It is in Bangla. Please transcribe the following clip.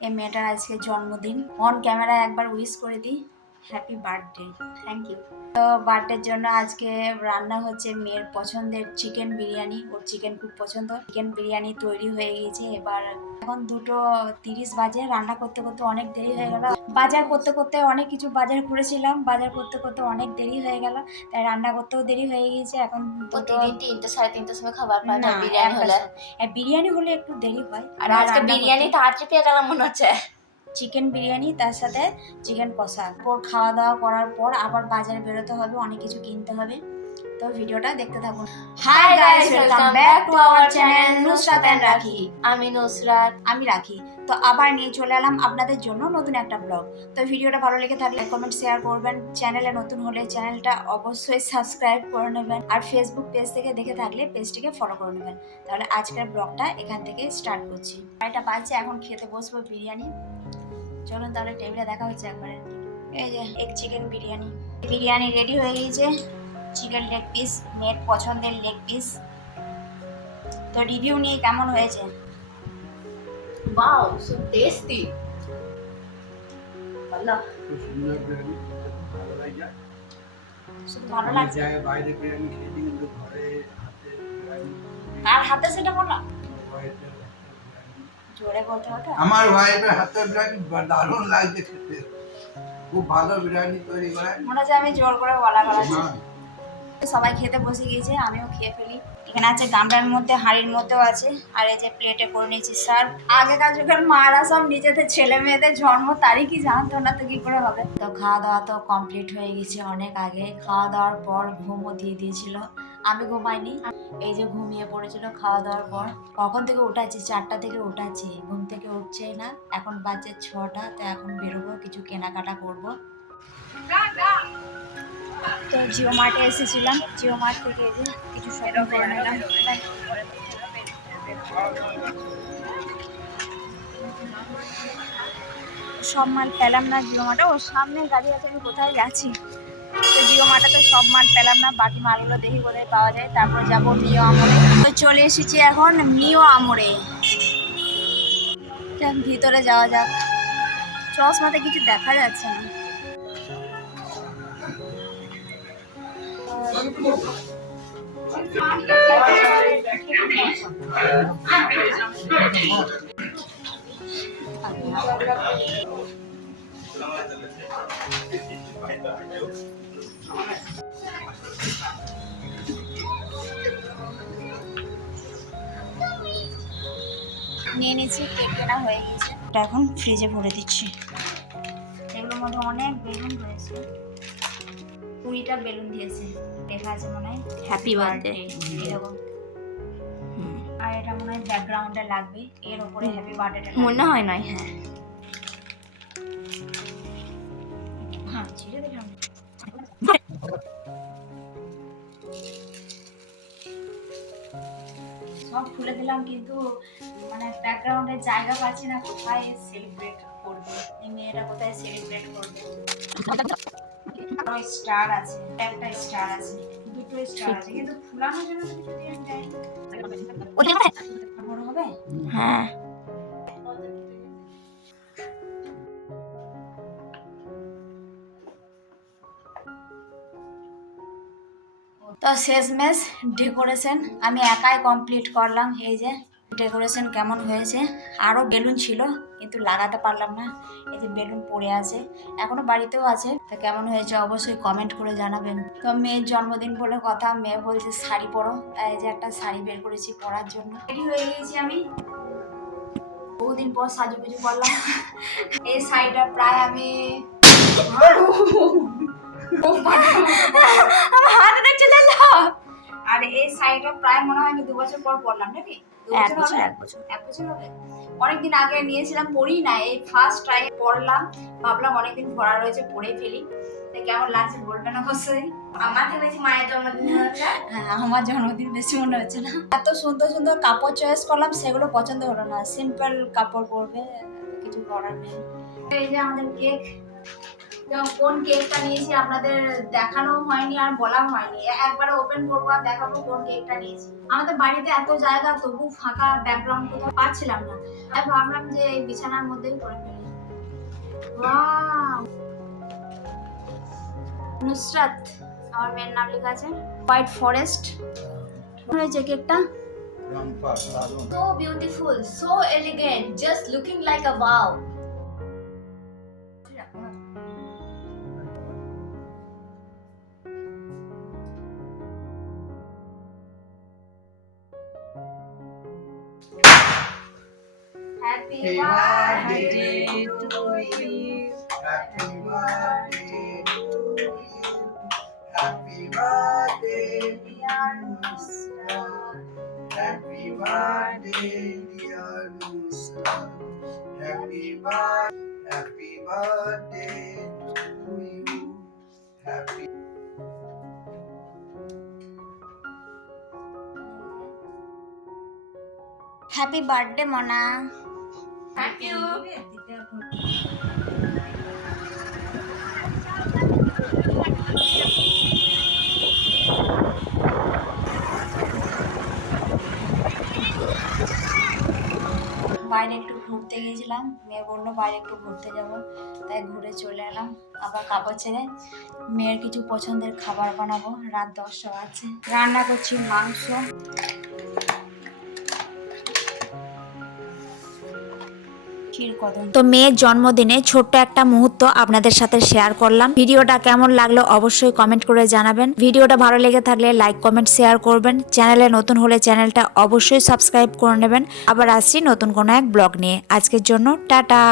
এই মেয়েটার আজকে জন্মদিন। অন ক্যামেরায় একবার উইশ করে দিই, হ্যাপি বার্থডে। Thank you. তো বার্থডের জন্য আজকে রান্না হচ্ছে মেয়ের পছন্দের চিকেন বিরিয়ানি। ওর চিকেন খুব পছন্দ। চিকেন বিরিয়ানি তৈরি হয়ে গেছে। এবার এখন 2:30 বাজে। রান্না করতে করতে অনেক দেরি হয়ে গেল। বাজার করতে করতে অনেক কিছু বাজার করেছিলাম, বাজার করতে করতে অনেক দেরি হয়ে গেল, তাই রান্না করতেও দেরি হয়ে গিয়েছে। এখন প্রতিদিন 3টা 3:30টার সময় খাবার পাওয়া না, যায় বিরিয়ানি হলে। বিরিয়ানি হলে একটু দেরি হয়। আর আজকে বিরিয়ানি তাড়াতাড়ি পেয়ে গেলাম মনে হচ্ছে। চিকেন বিরিয়ানি তার সাথে চিকেন কষা। পর খাওয়া দাওয়া করার পর আবার বাজারে বেরোতে হবে, অনেক কিছু কিনতে হবে। তো ভিডিওটা দেখতে থাকুন। Hi guys, welcome back to our channel Nusrat and Rakhi. আমি নুসরাত, আমি রাখি। তো আবার নিয়ে চলে এলাম আপনাদের জন্য নতুন একটা ব্লগ। তো ভিডিওটা ভালো লেগে থাকলে কমেন্ট শেয়ার করবেন। চ্যানেলে নতুন হলে চ্যানেলটা অবশ্যই সাবস্ক্রাইব করে নেবেন। আর ফেসবুক পেজ থেকে দেখে থাকলে পেজটিকে ফলো করে নেবেন। তাহলে আজকের ব্লগটা এখান থেকে স্টার্ট করছি। এটা বাজছে, এখন খেতে বসবো বিরিয়ানি। চলুন তাহলে টেবিলে দেখা হচ্ছে একবারে। এই যে এক চিকেন বিরিয়ানি। বিরিয়ানি রেডি হয়ে গিয়েছে। চিকেন লেগ পিস, মেয়ের পছন্দের লেগ পিস। তো রিভিউ নিয়ে কেমন হয়েছে? Wow so tasty. ভালো। খুব সুন্দর বিরিয়ানি, ভালো লাগে। শুধু ভালো লাগছে? জায়গায় বাইরে বিরিয়ানি খেয়েছি, কিন্তু ঘরে হাতে বিরিয়ানি। আর হাতে সেটা বললাম ওয়াইফের হাতের বিরিয়ানি। জোরে বলতে হবে। আমার ওয়াইফের হাতের বিরিয়ানি দারুণ লাগছে খেতে। খুব ভালো বিরিয়ানি তৈরি করে। মনে হচ্ছে আমি জোর করে বলা করাচ্ছি। না, সবাই খেতে বসে গিয়েছে, আমিও খেয়ে ফেলি। এখানে আছে গামলার মধ্যে, হাঁড়ির মধ্যেও আছে, আর এই যে প্লেটে করে নিয়েছি সার্ভ। আগেকার যুগের মারা সব নিজেদের ছেলে মেয়েদের জন্ম তারিখই জানতো না, তো কি করে হবে। তো খাওয়া দাওয়া তো কমপ্লিট হয়ে গেছে অনেক আগে। খাওয়া দাওয়ার পর ঘুমও দিয়ে দিয়েছিল। আমি ঘুমাইনি, এই যে ঘুমিয়ে পড়েছিল খাওয়া দাওয়ার পর। কখন থেকে উঠাচ্ছি, 4টা থেকে উঠাচ্ছি, ঘুম থেকে উঠছেই না। এখন বাজে 6টা, তো এখন বেরোবো, কিছু কেনাকাটা করবো। তো জিও মার্টে এসেছিলাম, জিও মার্ট থেকে এই যে কিছু শপিং করে নিলাম। সব মাল পেলাম না জিও মার্টে। ওর সামনে গাড়ি আছে, আমি কোথায় যাচ্ছি। তো জিও মার্টে তো সব মাল পেলাম না, বাকি মালগুলো দেখি কোথায় পাওয়া যায়। তারপর যাব মিও আমরে। তো চলে এসেছি এখন মিও আমরে। ভিতরে যাওয়া যাক। চশমাতে কিছু দেখা যাচ্ছে না। নিয়ে নিচ্ছি, কেক কেনা হয়ে গেছে। এটা এখন ফ্রিজে ভরে দিচ্ছি। এগুলোর মধ্যে অনেক বেলুন রয়েছে, 20টা বেলুন দিয়েছে। লেখা আছে মনে হয় হ্যাপি বার্থডে। এরকম। আর এটা মনে হয় ব্যাকগ্রাউন্ডে লাগবে, এর উপরে হ্যাপি বার্থডে মনে হয় নয়। হ্যাঁ হ্যাঁ, ছিঁড়ে দিলাম। সব খুলে দিলাম, কিন্তু মানে ব্যাকগ্রাউন্ডে জায়গা পাচ্ছি না, কোথায় সেলিব্রেট করবে এই মেয়েটা, কোথায় সেলিব্রেট করবে। স্টার আছে, একটা স্টার আছে, দুটো স্টার আছে, কিন্তু ফুলানোর জন্য তো কিছু দিয়ে দেয়। বড় হবে। হ্যাঁ তো শেষমেশ ডেকোরেশন আমি একাই কমপ্লিট করলাম। এই যে ডেকোরেশন কেমন হয়েছে। আরও বেলুন ছিল কিন্তু লাগাতে পারলাম না, এই যে বেলুন পড়ে আছে, এখনো বাড়িতেও আছে। তো কেমন হয়েছে অবশ্যই কমেন্ট করে জানাবেন। তো মেয়ের জন্মদিন বলে কথা, মেয়ে বলছে শাড়ি পরো, তাই এই যে একটা শাড়ি বের করেছি পরার জন্য। রেডি হয়ে গিয়েছি আমি, বহুদিন পর সাজুগুজু করলাম। এই শাড়িটা প্রায় আমি হাত দেখতে লাগলাম। আর এই শাড়িটা প্রায় মনে হয় আমি 2 বছর পর পরলাম নাকি? 1 বছর। 1 বছর হবে। অনেকদিন আগে নিয়েছিলাম, পরি না, এই ফার্স্ট টাইম পরলাম। ভাবলাম অনেকদিন পরা রয়েছে, পরে ফেলি। তাই কেমন লাগছে বলবেন অবশ্যই। আমার থেকে বেশি মায়ের জন্মদিন হচ্ছে। হ্যাঁ, আমার জন্মদিন বেশি মনে হচ্ছে না। এত সুন্দর সুন্দর কাপড় চয়েস করলাম, সেগুলো পছন্দ হলো না। সিম্পল কাপড় পরবে, কিছু করার নেই। এই যে আমাদের কেক, কোন কেকটা নিয়েছি আপনাদের দেখানো হয়নি আর বলা হয়নি, একবারে ওপেন করবো আর দেখাবো কোন কেকটা নিয়েছি। আমাদের বাড়িতে এত জায়গা, তবু ফাঁকা ব্যাকগ্রাউন্ড কোথাও পাচ্ছিলাম না, তাই ভাবলাম যে এই বিছানার মধ্যেই করে ফেলি। ওয়াও, নুসরাত আমার মেয়ের নাম লেখা আছে, হোয়াইট ফরেস্ট হয়েছে কেকটা। So beautiful, so elegant, just looking like a wow. Happy Happy birthday birthday to you. Happy birthday to you. Happy birthday, dear Nusrat. Happy birthday, dear Nusrat. Happy birthday to you. Happy happy birthday মনা। Thank you. বাইরে একটু ঘুরতে গিয়েছিলাম, মেয়ে বললো বাইরে একটু ঘুরতে যাব, তাই ঘুরে চলে এলাম। আবার কাপড় ছেড়ে মেয়ের কিছু পছন্দের খাবার বানাবো। রাত 10টা বাজছে, রান্না করছি মাংস। তো মেয়ের জন্মদিনে ছোট্ট একটা মুহূর্ত আপনাদের সাথে শেয়ার করলাম। ভিডিওটা কেমন লাগলো অবশ্যই কমেন্ট করে জানাবেন। ভিডিওটা ভালো লেগে থাকলে লাইক কমেন্ট শেয়ার করবেন। চ্যানেলে নতুন হলে চ্যানেলটা অবশ্যই সাবস্ক্রাইব করে নেবেন। আবার আসছি নতুন কোনো এক ব্লগ নিয়ে। আজকের জন্য টাটা।